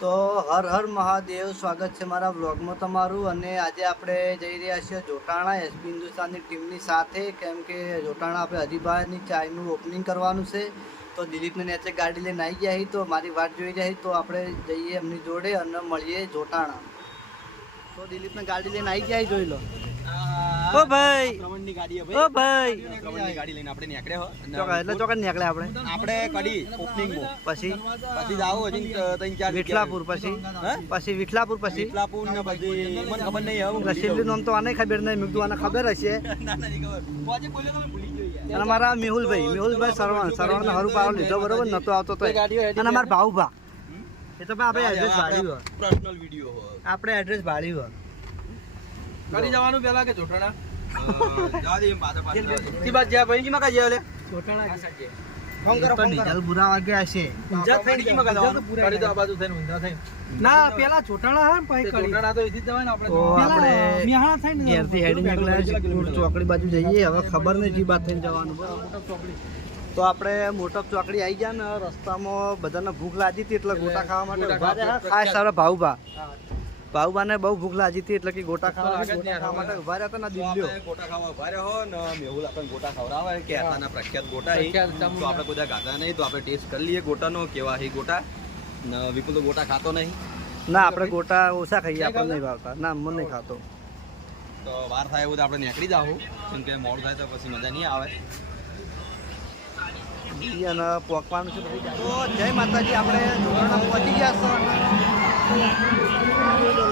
તો હર હર મહાદેવ, સ્વાગત છે મારા વ્લોગમાં તમારું. અને આજે આપણે જઈ રહ્યા છીએ જોટાણા એસપી હિન્દુસ્તાનની ટીમની સાથે, કેમ કે જોટાણા આપણે હરિભાઈની ચાયનું ઓપનિંગ કરવાનું છે. તો દિલીપને નેચે ગાડી લઈને આવી ગયા તો મારી વાટ જોઈ રહ્યા તો આપણે જઈએ એમની જોડે અને મળીએ જોટાણા. તો દિલીપને ગાડી લઈને આવી ગયા જોઈ લો. ઓ ભાઈ, ઓ ભાઈ, ગાડી લઈને આપણે નીકળ્યા હો એટલે ચોકડ નીકળે આપણે કડી ઓપનિંગ પછી જાવ હજી 3-4 વિઠલાપુર, પછી વિઠલાપુર, પછી વિઠલાપુર ને પછી મને ખબર નહીં હવે રસીલું નામ તો આને ખબર નહીં, મેં કીધું આને ખબર હશે. અને અમારા મેહુલભાઈ સરવણ હરું પાવ લીધો, બરોબર નતો આવતો તો. અને અમારા ભાઉભા એ તો આપણે એડ્રેસ ભાડ્યું, પર્સનલ વિડિયો આપણે એડ્રેસ ભાડ્યું કરી જવાનું પેલા કે જોટાણા જા દે પાછા કી બાત જ્યા ભાઈ કી મકા જ્યા લે જોટાણા ફોન કરો ડીઝલ બુરા વાગ્યા હશે. ઊંઝા થઈને કી મકા જવાનું કરી તો આ બાજુ થઈને ઊંઝા થઈને ના પેલા જોટાણા હા પછી કરી જોટાણા તો એથી જ જવાય ને આપણે તો આપણે મિહાણા થઈને ઘેરથી હેડી નીકળ્યા ચોકડી બાજુ જઈએ. હવે ખબર નહીં જી બાત થઈને જવાનું. તો આપણે મોટપ ચોકડી આવી ગયા ને રસ્તામાં બધાને ભૂખ લાગી હતી એટલે ગોટા ખાવા માટે ઉભા રહ્યા. ખાસ સારા ભાઉબાને બહુ ભૂખ લાગી હતી એટલે કે ગોટા ખાવા માટે ઉભા રહ્યા હતા ને દિલ્હીઓ ગોટા ખાવા ઉભા રહ્યો હો ને મેહુલ આપણને ગોટા ખવડાવે કે આના પ્રખ્યાત ગોટા હી તો આપણે કોઈ ગાતા નહીં તો આપણે ટેસ્ટ કરી લઈએ ગોટાનો કેવા હી ગોટા ને વિપુલ તો ગોટા ખાતો નહીં. ના, આપણે ગોટા ઓછા ખાઈએ, આપણને નહીં ભાવતા. ના, મને નહીં ખાતો. તો વાર થાય એવું તો આપણે નીકળી જાવ કેમ કે મોડું થાય તો પછી મજા નહીં આવે અને પોકવાનું છે. તો જય માતાજી, આપણે જોટાણા પહોંચી ગયા છે.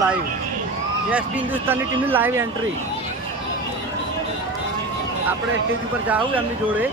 લાઈવ એસપી હિન્દુસ્તાનની ટીમની લાઈવ એન્ટ્રી. આપણે સ્ટેજ ઉપર જાવું એમની જોડે.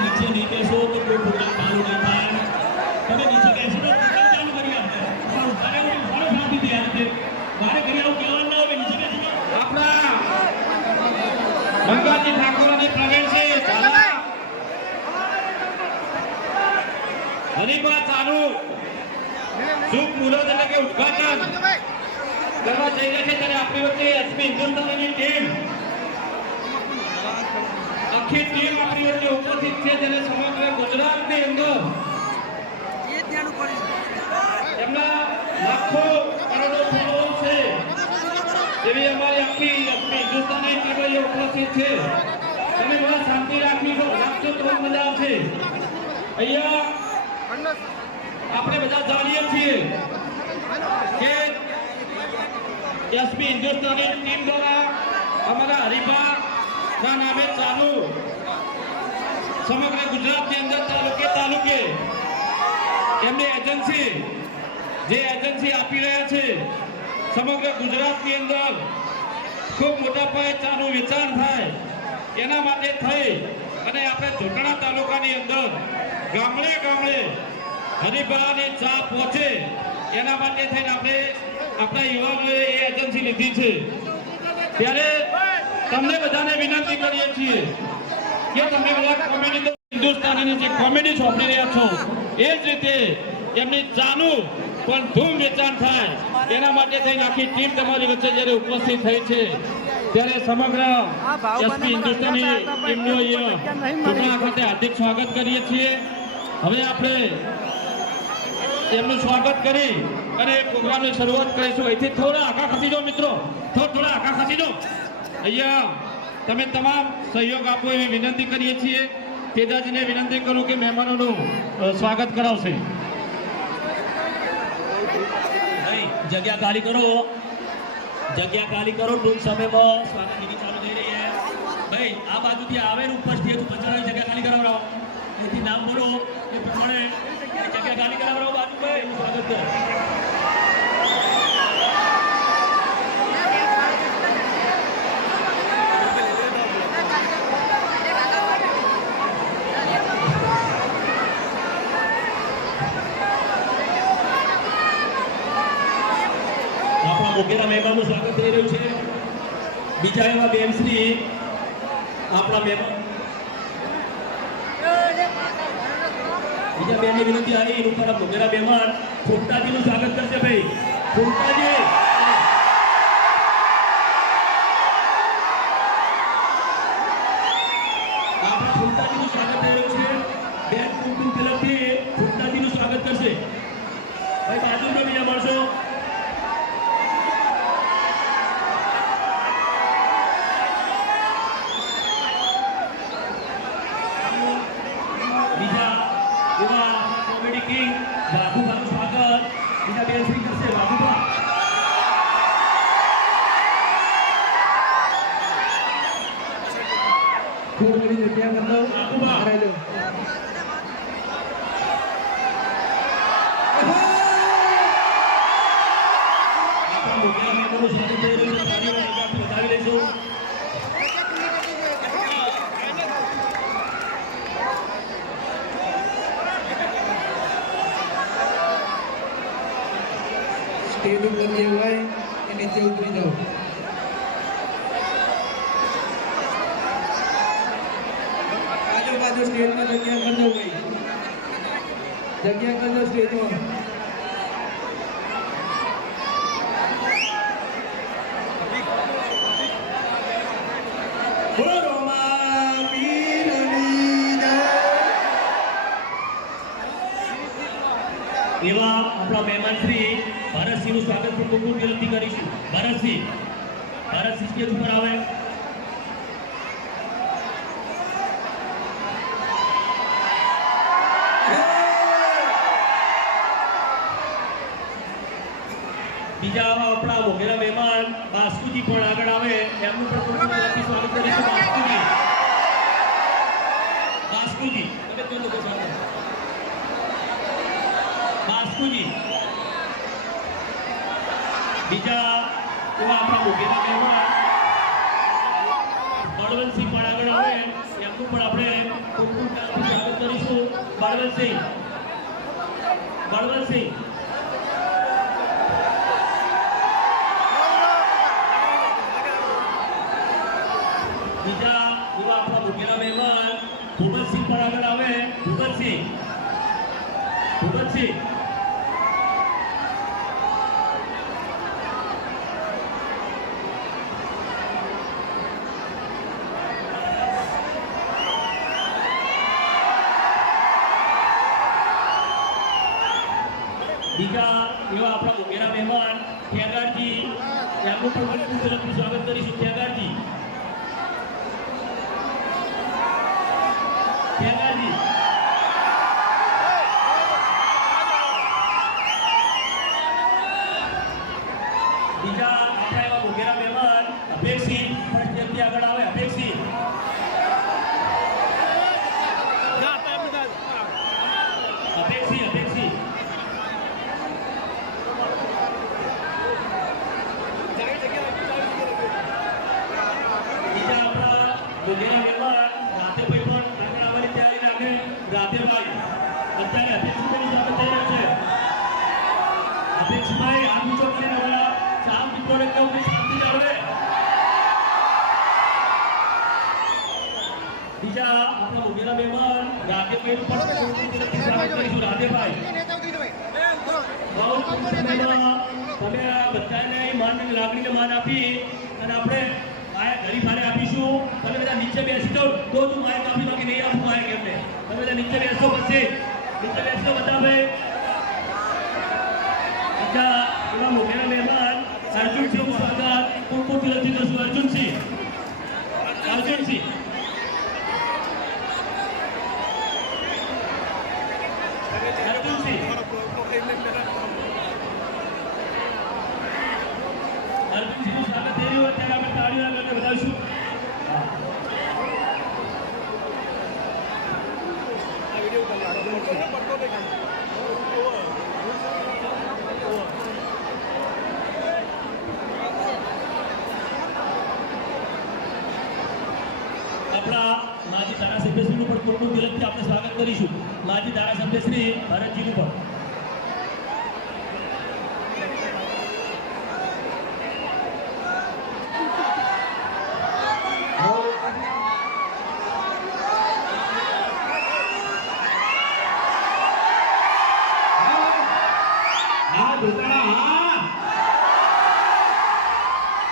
નીચે નહીં બેસો તો કોઈ પ્રોગ્રામ ચાલુ નહીં થાય. તમે નીચે બેસો તો પ્રોગ્રામ ચાલુ કરી આપે. મારે શાંતિ દે આપે. મારે ઘરે આવું કહેવાનું ના હોય, નીચે બેસો. આપણા ગંગાજી ઠાકોરની પ્રવેશ છે ચાલા હરિભા ચાલુ શુભ મુહૂર્ત એટલે કે ઉદ્ઘાટન કરવા જઈ રહ્યા છે ત્યારે આપણી વચ્ચે એસપી હિન્દુસ્તાનની ટીમ આખી ટીમ આપણી વચ્ચે ઉપસ્થિત છે જેને સમગ્ર ગુજરાતની અંદર એમના લાખો કરોડો ફોલોઅર્સ છે એવી અમારી આખી હિન્દુસ્તાની ટીમ અહીંયા ઉપસ્થિત છે. તમે બધા શાંતિ રાખજો તો મજા આવશે. અહીંયા આપણે બધા જાણીએ છીએ કે એસપી હિન્દુસ્તાની ટીમ દ્વારા અમારા હરિભા ના નામે ચાલુ સમગ્ર ગુજરાતની અંદર તાલુકે એમની એજન્સી આપી રહ્યા છે. સમગ્ર ગુજરાતની અંદર ખૂબ મોટા પાયે ચાનું વેચાણ થાય એના માટે થઈ અને આપણે જોટાણા તાલુકાની અંદર ગામડે હરિભરાની ચા પહોંચે એના માટે થઈને આપણે આપણા યુવાનોએ એ એજન્સી લીધી છે. ત્યારે તમને બધાને વિનંતી કરીએ છીએ કે તમે બધા કોમેડી હિન્દુસ્તાનીની જે કોમેડી સોંપી રહ્યા છો એ જ રીતે એમની ચાનું પણ ધૂમ વેચાણ થાય એના માટે થઈને આખી ટીમ તમારી વચ્ચે જ્યારે ઉપસ્થિત થઈ છે ત્યારે સમગ્ર એસપી હિન્દુસ્તાની ટીમનું અહીંયા જોટાણા ખાતે હાર્દિક સ્વાગત કરીએ છીએ. હવે આપણે એમનું સ્વાગત કરી અને પ્રોગ્રામની શરૂઆત કરીશું. અહીંથી થોડા આગા ખસી જાઓ મિત્રો, થોડા આગા ખસી જાઓ. અહીંયા તમે તમામ સહયોગ આપો એવી વિનંતી કરીએ છીએ. તેજાજીને વિનંતી કરું કે મહેમાનોનું સ્વાગત કરાવશે. જગ્યા ખાલી કરો, ટૂંક સમયમાં સ્વાગત વિધિ ચાલુ થઈ રહી છે. ભાઈ આ બાજુથી આવે ને ઉપર સ્ટેજ ઉપર ચડાવી જગ્યા ખાલી કરાવડાવો. એથી નામ બોલો એ પ્રમાણે જગ્યા ખાલી કરાવડાવો. બાજુ ભાઈ એનું સ્વાગત કરો. મોગેરા મહેમાનનું સ્વાગત થઈ રહ્યું છે. બીજા એવા બેનશ્રી આપણા મહેમાન બીજા બેનની વિનંતી આવી ઉપર મોગેરા મહેમાન ફૂમતાજીનું સ્વાગત કરશે. ભાઈ ફૂમતાજી આપણા ફૂમતાજીનું સ્વાગત થઈ રહ્યું છે. બેન કુટુંબ તરફથી ફૂમતાજીનું સ્વાગત કરશે. ભાઈ બાજુનો બીજા માણસો વાઘુભાનું સ્વાગત બીજા બેનશ્રી કરશે. વાઘુભા ખૂબ બધી જગ્યા મતલબ વાઘુભા કરાયેલો. મોગેરા મહેમાનનું સ્વાગત થઈ રહ્યું છે. વધાવી લઈશું. સ્ટેજ ઉપર જે હોય એ નીચે ઉતરી જાઓ. આજુબાજુ સ્ટેજમાં જગ્યા કરજો ભાઈ, જગ્યા કરજો સ્ટેજમાં. એવા આપણા મહેમાનશ્રી ભરતસિંહનું સ્વાગત પણ ખૂબ વિનંતી કરીશું. ભરતસિંહ સ્ટેજ ઉપર આવે. બીજા આપણા મોગેરા મહેમાન બાસ્કુજી પણ આગળ આવે. એમનું પણ ખૂબ વિનંતી સ્વાગત કરીશું. બાસ્કુજી તમે કોઈ લોકો સ્વાગત બાસ્કુજી. બીજા એવા આપણા મોગેરા મહેમાન બળવંતસિંહ પણ આગળ આવે. એમનું પણ આપણે ખૂબ સ્વાગત કરીશું. બળવંતસિંહ બીજા એવા આપણા મોગેરા મહેમાન ભૂપતસિંહ પણ આગળ આવે. ભૂપતસિંહ બીજા એવા આપણા મોગેરા મહેમાન ખેગારજી, એમનું પણ ખૂબ તરફથી સ્વાગત કરીશું. ખેગારજી બીજા આપણા એવા મોગેરા મહેમાન અભેક્ષિત પણ આગળ આવે. અભેક્ષિત બીજા આપણા મોગેરા મહેમાન રાધેભાઈ પણ આગળ આવવાની તૈયારી રાખે. રાધેભાઈ અત્યારે અભેક્ષિતનું સ્વાગત થઈ રહ્યું છે. અભેક્ષભાઈ હાથ ઊંચો કરીને બોલા. શાંત જોડે કેવું શાંતિ જાળવે. બીજા આપણા મોગેરા મહેમાન રાધેભાઈ પણ સ્વાગત કરીશું. રાધેભાઈ બહુ સમયમાં તમે આ બધાને માન લાગણીને માન આપી અને આપણે ગરીબ ભારે આપીશું. તમે બધા નીચે બેસી જાઓ તો તું માઇક આપી બાકી નહીં આપું માઇક એમને. તમે બધા નીચે બેસો. પછી નીચે બેસતો બધા ભાઈ આપણા મોટેરા મહેમાન અર્જુનસિંહનું સ્વાગત કુમકુમ તિલકથી કરશું. અર્જુનસિંહ અર્જુનસિંહ અર્જુનસિંહનું સ્વાગત થઈ રહ્યું અત્યારે આપણે તાળીઓના ગણને વધાવીશું. આપણા માજી ધારાસભ્યશ્રીનું પણ કુમકુમ તિલકથી આપણે સ્વાગત કરીશું. માજી ધારાસભ્યશ્રી ભરતજીનું પણ.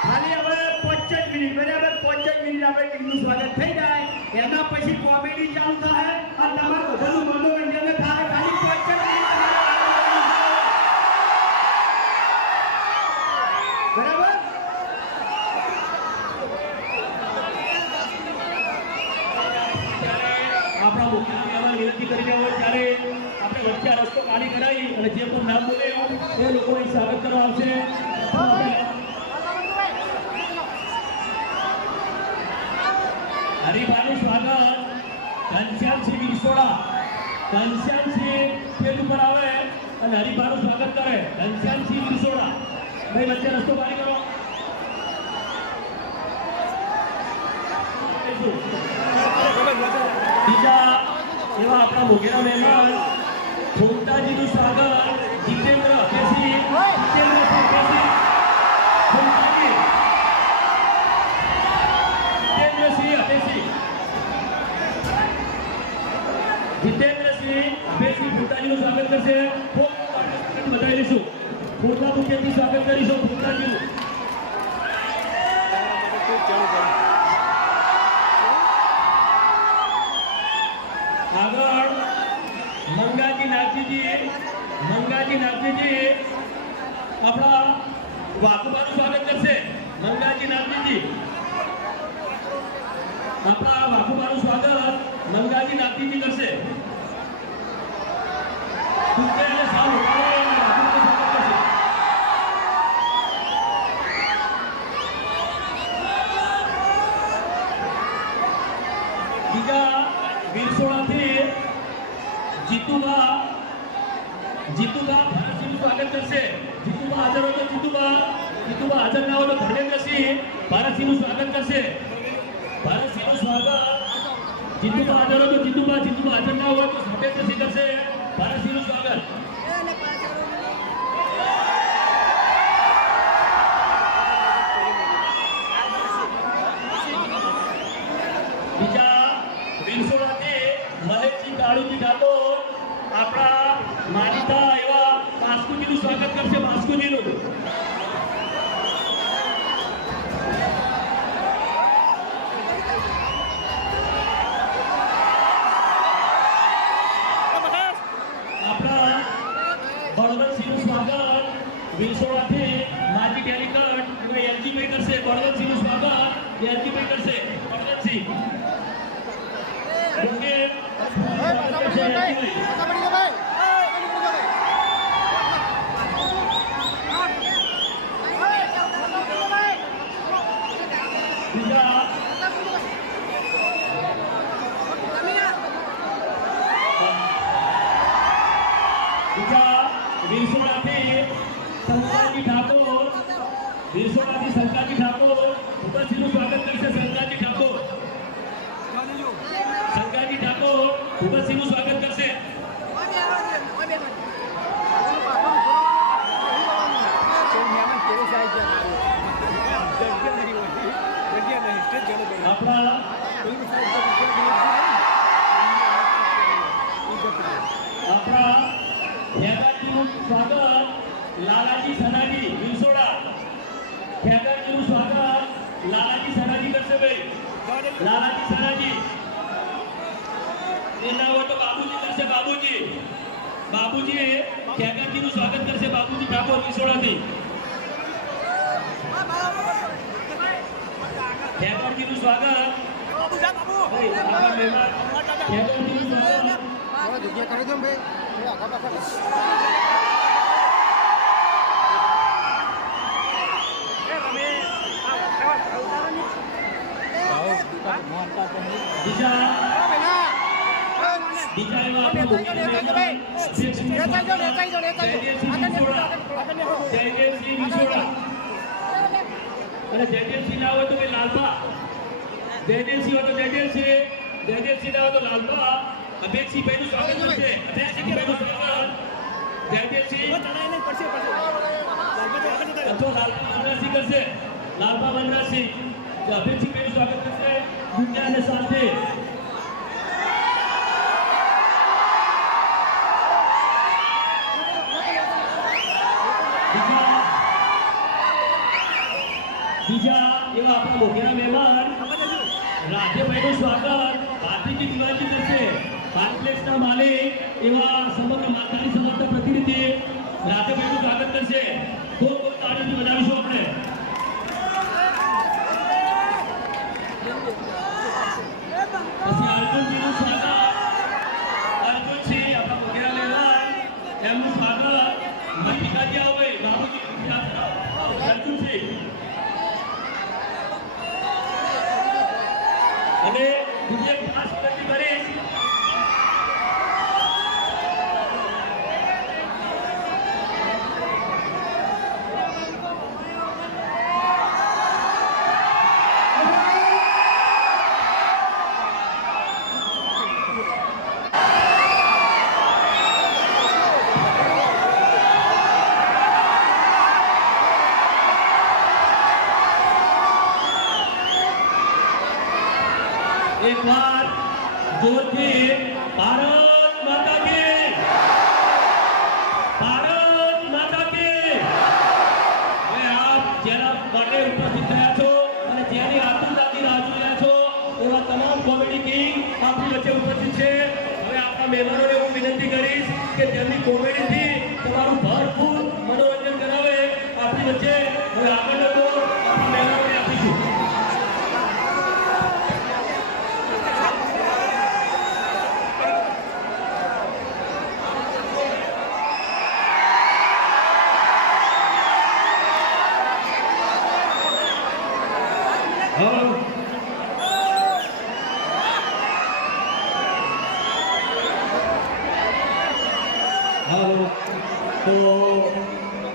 ખાલી હવે 5 મિનિટ બરાબર 5 મિનિટ આપણે ટીમનું સ્વાગત થઈ જાય એના પછી કોમેડી ચાલુ થાય અને તમારું બધાનું મનોરંજન થાય. ખાલી 5 મિનિટ બરાબર. આપણા મુખ્ય મહેમાન વિનંતી કરી રહ્યા હોય ત્યારે આપણે વચ્ચે આ રસ્તો ખાલી કરાવી અને જે પણ નામ બોલે એ લોકોને સ્વાગત કરવા આવશે. હરિભાઈનું સ્વાગત ઘનશ્યામસિંહ વિરસોડા. ઘનશ્યામસિંહ સ્ટેજ ઉપર આવે અને હરિભાઈનું સ્વાગત કરે. ઘનશ્યામસિંહ વિરસોડા ભાઈ વચ્ચે રસ્તો ખાલી કરો. બીજા એવા આપણા મોગેરા મહેમાન ખોમટાજીનું સ્વાગત જીતેન્દ્ર અભેસી. જીતેન્દ્રસિંહ અભેસી ખોમટાજીનું સ્વાગત કરશે. ખૂબ બતાવી લઈશું. ખોટલા મુખ્યથી સ્વાગત કરીશું ખોમટાજીનું. આગળ મંગાજી નાથજીજી આપણા વાઘુબાનું સ્વાગત કરશે. મંગાજી નાથજીજી આપણા વાઘુબાનું સ્વાગત મંગાજી નાથજીજી કરશે. કુકે અને સાવ ઉતારો અને વાઘુબાનું સ્વાગત કરશે. બીજા વિરસોડાથી જીતુબા ભારતસિંહનું સ્વાગત કરશે. જીતુબા હાજર હોય તો જીતુબા હાજર ના હોય તો ધર્મેન્દ્રસિંહ ભારતસિંહનું સ્વાગત કરશે. ભારતસિંહનું સ્વાગત જીતુબા હાજર હોય તો જીતુબા હાજર ના હોય તો ધર્મેન્દ્રસિંહ કરશે. ભારતસિંહનું સ્વાગત. બીજા વિરસોડાથી મલેકજી કાળુજી ઠાકોર આપણા માનીતા એવા બાસ્કુજીનું સ્વાગત કરશે. બાસ્કુજીનું આપણા બળવંતસિંહનું સ્વાગત વિરસોડાથી માજી ડેલિકેટ એવા એલજીભાઈ કરશે. બળવંતસિંહનું સ્વાગત એલજીભાઈ કરશે. બળવંતસિંહ ઓકે બીજા વિરસોડાથી શંકરજી ઠાકોર ભૂપતસિંહનું સ્વાગત કરશે. શંકરજી ઠાકોર ભૂપતસિંહનું સ્વાગત કરશે. આપણા ખેગારજીનું સ્વાગત લાલાજી સનાજી વિરસોડા. ખેગારજીનું સ્વાગત લાલાજી સનાજી કરશે. ભાઈ લાલાજી સનાજી એના હોય તો બાબુજી કરશે. બાબુજી ખેગારજીનું સ્વાગત કરશે. બાબુજી ઠાકોર ઠાકોર વિસોડાથી ઠેકરજીનું સ્વાગત. ભાઈ, આપણા મહેમાન ઠેકરજીનું સ્વાગત. બીજા એવા આપણા મુખ્ય મહેમાન જયદેવસિંહ વિસોડા. અને જયદેવસિંહ ના હોય તો ભાઈ લાલબા. જયદેવસિંહ હોય તો જયદેવસિંહ ના હોય તો લાલબા. અભેદસિંહ ભાઈનું સ્વાગત કરશે. અભેદસિંહ ભાઈનું સ્વાગત. જયદેવસિંહ અથવા લાલબા વનરાજસિંહ કરશે. લાલબા વનરાજસિંહ અભેદસિંહ ભાઈનું સ્વાગત કરશે દુનિયાને સાથે. બીજા એવા આપણા મોઘેરા મહેમાન રાજ્યભાઈનું સ્વાગત ભારતીજી દિવાળી કરશે. કોમ્પ્લેક્સના માલિક એવા સમગ્ર માતાની સમગ્ર પ્રતિનિધિ રાજ્યભાઈનું સ્વાગત કરશે. ખૂબ તાળીઓથી વધાવીશું આપણે. પછી અર્જુનજીનું સ્વાગત. અર્જુનસિંહ આપણા મોઘેરા મહેમાન એમનું સ્વાગત મલ્લિકાજી આવે બાબુજી અર્જુનસિંહ. અને બીજી એક ખાસ વિનંતી કરીશ एक बार जोरથી ભારત માતા કી ભારત માતા કી. હવે આપ જેના માટે ઉપસ્થિત થયા છો અને જેની આતુરતાથી રાહ જોઈ રહ્યા છો એવા તમામ કોમેડી કિંગ આપણી વચ્ચે ઉપસ્થિત છે. હવે આપણા મહેમાનોને હું વિનંતી કરીશ કે તેમની કોમેડીથી તમારું ભરપૂર મનોરંજન કરાવે. આપણી વચ્ચે હવે આગળનો દોર આપણા મહેમાનોને આપીશું. હાલો તો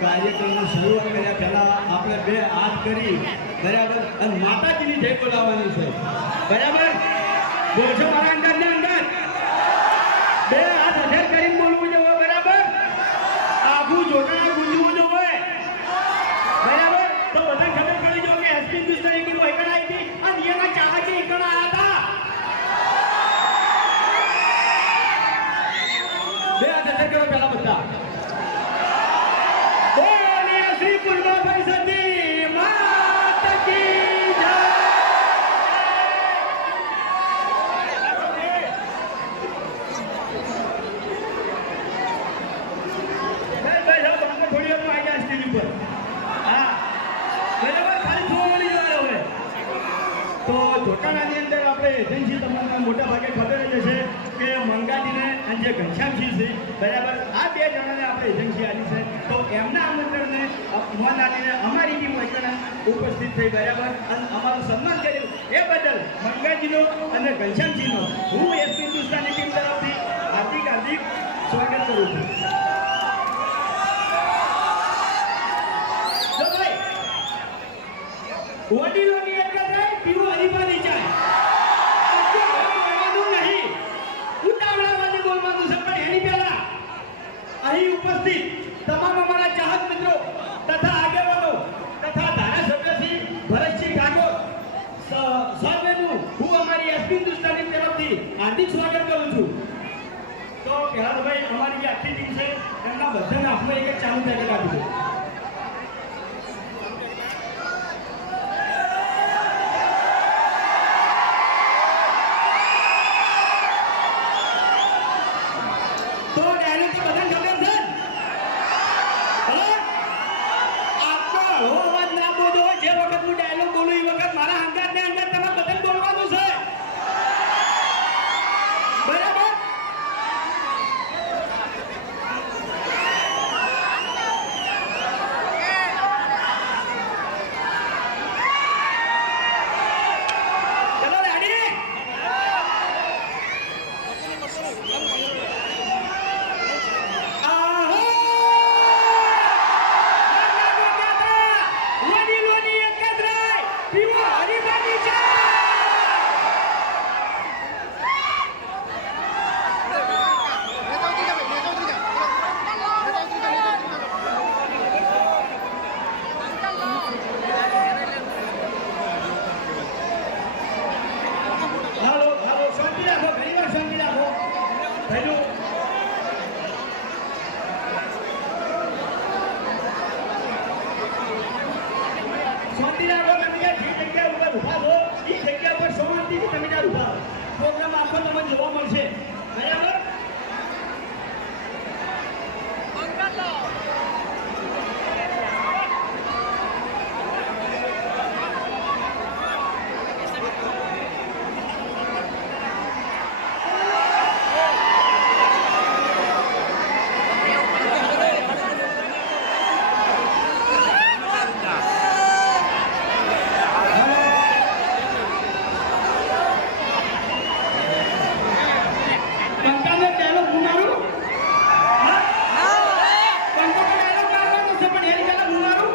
કાર્યક્રમની શરૂઆત કર્યા પહેલા આપણે બે હાથ કરી બરાબર અને માતાજીની જય બોલાવવાની છે બરાબર. બોલશો મારા અંદર ને અંદર બે હાથ અધર કરીને બોલવું જોઈએ બરાબર. આખું જોડાણ ગુંજવું જોઈએ બરાબર. તો બધા ખબર પડી જો કે એસપી હિન્દુસ્તાની વહીકણ આવી હતી અને એના ચાહકે એકણ આવ્યા હતા. બે હાથ અધર કરો પહેલા બધા. બોલીએ શ્રી કુંડભાઈ સતી માતા કી જય. થોડી વાર આવી ગયા સ્ટેજ ઉપર. હા બરાબર ખાલી જોવાની વાત હવે. તો જોટાણાની અંદર આપણે એજન્સી તમને મોટા ભાગે ખબર જ હશે કે મંગાજીને અને જે ઘનશ્યામસિંહ છે બરાબર. આ બે જણાને આપણે એજન્સી આપી છે. તો એમના આમંત્રણને મન આપીને અમારી ટીમ વૈકણા ઉપસ્થિત થઈ બરાબર અને અમારું સન્માન કર્યું એ બદલ મંગાજીનો અને ઘનશ્યામસિંહનો હું એસપી હિન્દુસ્તાની ટીમ તરફથી હાર્દિક હાર્દિક સ્વાગત કરું છું. તો ભાઈ વડીલોની એક થાય પીવું હરીફાની ચાય. નહીં ઉતાવળાવાળી બોલવાનું છે પણ એની પહેલા અહીં ઉપસ્થિત તમામ અમારા ચાહક મિત્રો તથા આગેવાનો તથા ધારાસભ્ય શ્રી ભરતસિંહ ઠાકોર સર્વેનું હું અમારી એસપી હિન્દુસ્તાની તરફથી હાર્દિક સ્વાગત કરું છું. તો પહેલા તો ભાઈ અમારી જે આખી ટીમ છે એમના બધાના હાથમાં એક ચાલુ પેકેટ આપી દો. તો ડાયરેક્ટ બધા ખબર છે. શાંતિ રાખો તમે જે જગ્યા ઉપર ઊભા છો એ જગ્યા પર શાંતિથી તમે ત્યાં ઊભા રહો. પ્રોગ્રામ આખો તમને જોવા મળશે. બરાબર? કંટાળો પહેલો હું મારું? હા? કંટાળો પહેલો કાઢવાનો છે, પણ એની પહેલા હું મારું?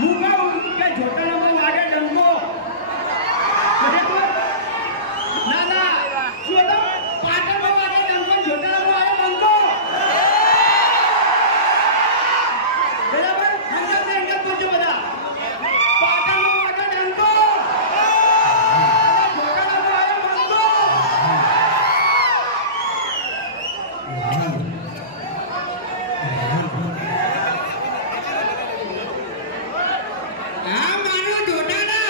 હું કહું કે જોટાણામાં લાગે ડંકો. બરાબર? ના, ના. શું હતો? પાટણમાં લાગે ડંકો, જોટાણામાં આવે ડંકો. બરાબર? હંગાત બોલજો બધા. પાટણમાં લાગે ડંકો. જોટાણામાં આવે ડંકો. હા મારું જોટાણા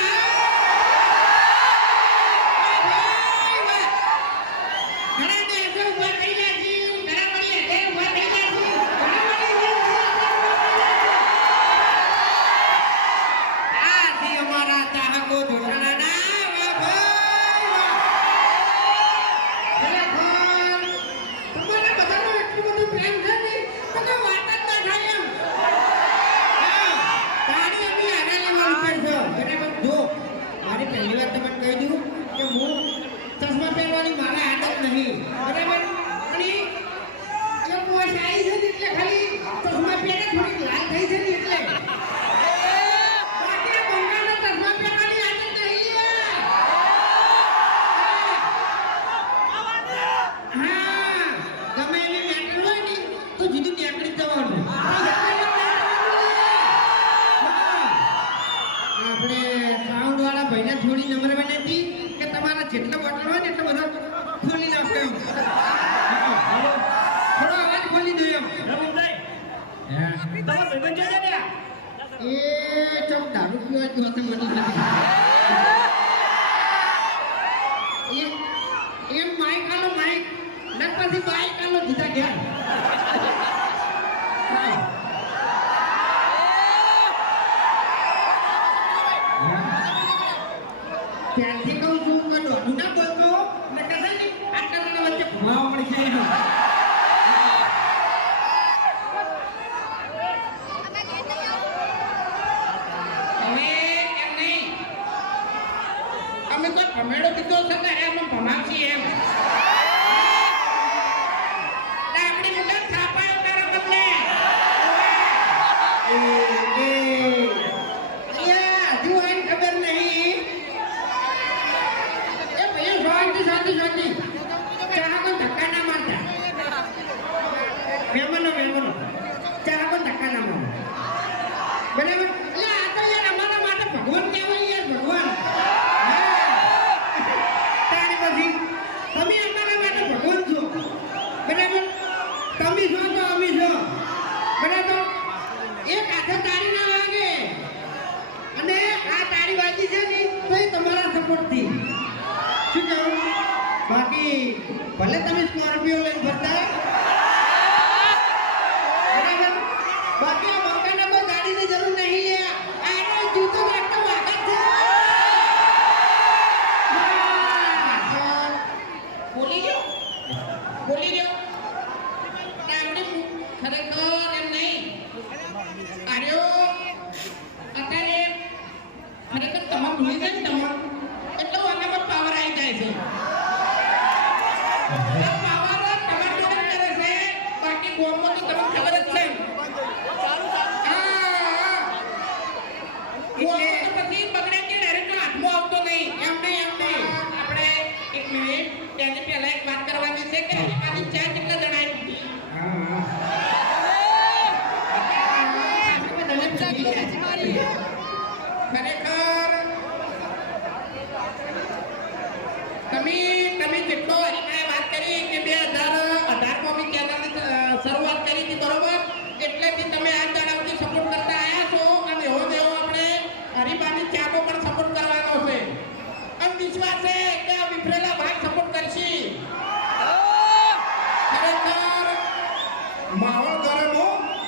ઘણા દેશો ઉભા થઈ ગયા છે ઘણા પડી હશે ઉભા થઈ ગયા છે આ છે અમારા ચાહકો જોટાણાના વાહ ભાઈ વાહ ખરેખર તમારા બધાનો એટલું બધું પ્રેમ છે ને તો કોઈ વાત જ ના થાય એમ. તારી એમની આગળની વાત કરશો. બરાબર? જો મારી પહેલી વાત તમને કહી દઉં કે હું ચશ્મા પહેરવાની મારા આદત નહીં. બરાબર? અને એ પોશ આવી છે ને એટલે ખાલી ચશ્મા પહેરે થોડીક લાલ થઈ છે ને એટલે બાકી આ બંગાળના ચશ્મા પહેરવાની આદત નહીં લ્યા. હા ગમે એવી મેટર હોય ને તો જુદું નીકળી જવાનું. આપણે સાઉન્ડ વાળા ભાઈને થોડી નમ્ર વિનંતી કે તમારા જેટલા બોટલ હોય ને એટલો બધો ખોલી નાખો એમ. થોડો અવાજ ખોલી દો એમ. રમણભાઈ, તમારો ભાઈબંધ છે ને? એ ચોક દારૂ પીવા જ હોતે મળી નથી. એ માઈક આલો માઈક ને પછી બાઈક આલો દીધા ઘેર. ત્યારથી કહું છું કે દોઢું ના બોલતો ને કહે છે ને આટલા જણા વચ્ચે ભૂવા મળી જાય. હવે એમ નહીં અમે કોઈ ભમેડો દીધો છે કે એમ ભમાવશી એમ. આપણી મુદત છાપાયો તારા બદલે. હજુ એને ખબર નહીં. એ ભાઈઓ શાંતિ શાંતિ શાંતિ. ચાહકો ધક્કા ના મારતા. મહેમાનો ચાહકો ધક્કા ના મારતા. બરાબર? એટલે આ તો યાર અમારા માટે ભગવાન કહેવાય યાર ભગવાન. તારી પછી તમે અમારા માટે ભગવાન છો. બરાબર? તમે છો તો અમે છો. બરાબર? એક હાથે તાળી ના વાગે અને આ તાળી વાગી છે ને તો એ તમારા સપોર્ટથી. શું કહું? બાકી ભલે તમે સ્કોર્પિયો લઈને ફરતા બરાબર? બાકી આ બંકાને કોઈ ગાડીની જરૂર નહીં લે. આનો જૂતો એકદમ વાગત છે. બોલી ગયો આપણે ખરેખર એમ નહીં. આર્યો અત્યારે ખરેખર તમામ ભૂલી જાય ને તમામ એટલો આનામાં પાવર આવી જાય છે. પાવર તમારા જોડે કરે છે. બાકી ગોમમાં તો તમને ખબર જ છે. ગોમમાં તો પછી બગડે કે ડાયરેક્ટ હાથમાં આવતો નહીં. એમ નહીં આપણે એક મિનિટ તેની પહેલા એક વાત કરવાની છે કે એમાંથી ચા કેટલા જણાય દીધી.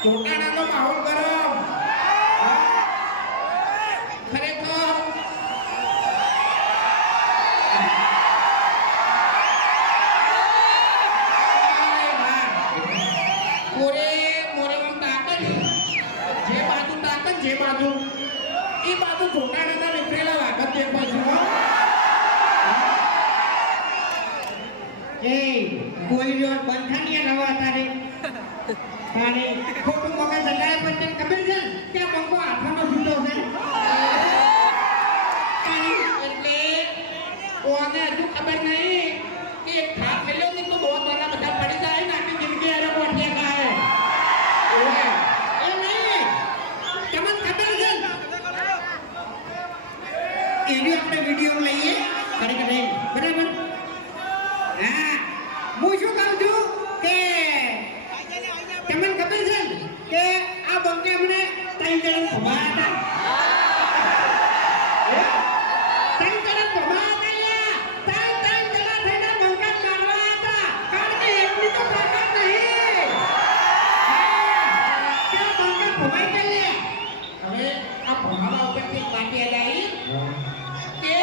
જોટાણાનો માહોલ ગરમ ખરેખર જે બાજુ એ બાજુ જોટાણાના નીકળેલા વાગત એક બાજુ એ કોઈ જો બંધાનિયા નવા તારે તારે ખોટું મગજ જગાય પણ તને ખબર છે કે આ બંકો હાથમાં છૂટો છે એટલે ઓને હજુ ખબર નહીં કે એક થાક લેલો ને તો બહુ વાળા બધા પડી જાય ને આખી જિંદગી અરે મોટિયા ગાય ઓએ એ નહીં તમને ખબર છે એની આપણે વિડીયો લઈએ ખરેખર નહીં બરાબર હા હું શું કહું છું કે તમને ખબર છે કે આ બંકે અમને 3 જણ ભમાયા હતા 3 જણ ભમાયા હતા 3 જણા થઈને બંકા મારવા હતા કારણ કે એટલી તો તાકાત નહીં કે બંકા ભમાઈ ગયેલા હવે આ ભમાવા ઉપરથી પાટી આવી કે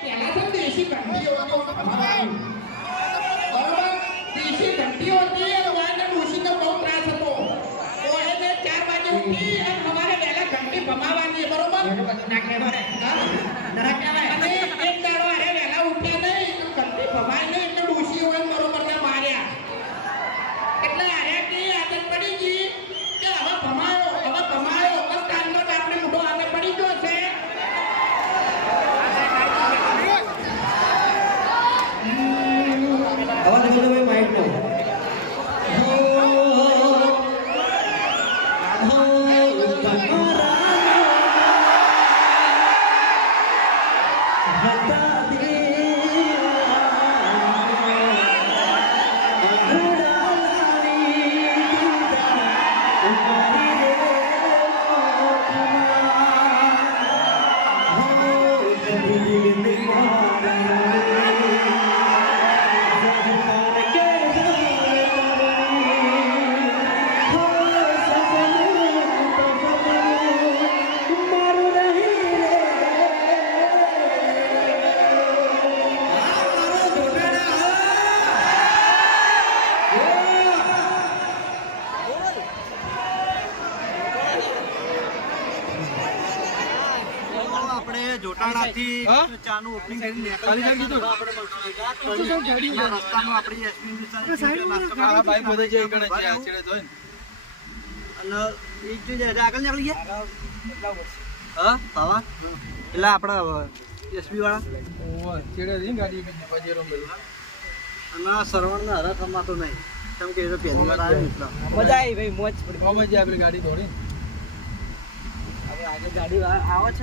પહેલા તો દેશી કંઠીઓ હતો ભમાવાનું દેશી ઘંટીઓ હતી અને વાને ડોશીનો બહુ ત્રાસ હતો તો એને 4 વાગે ઉઠી અને અમારે વહેલા ઘંટી ભમાવાની બરોબર ના કહેવાય ના કહેવાય અને એક દાડો અરે વહેલા ઉઠ્યા નહીં તો ઘંટી ભમાય નહીં એટલે ડોશી હોય બરોબર ને માર્યા એટલે અરે કે આદત પડી ગઈ કે હવે ભમાયો બસ કાલમાં આપણે મોટો આગળ પડી ગયો છે અવાજ બોલો ભાઈ માઇક નો આપણે જોટાણાથી ચાનું ઓપનિંગ કરીને નીકળી ગયા. આપણે રસ્તામાં આપણી એસપી હિન્દુસ્તાની નાસ્તો કરવા બાઈક બધે જે ગણે છે આ છેડે જોઈને અને એક જો આગળ નીકળી ગયા હા પાવા એટલે આપણા એસપી વાળા છેડે જઈને ગાડી બજેરો મેલું અને સરવણના હરા થમાતો નહીં કેમ કે એ તો પહેલી વાર આવ્યો એટલે મજા આવી ભાઈ મોજ પડી બહુ મજા આપણી ગાડી દોડી હવે આગળ ગાડી આવે છે.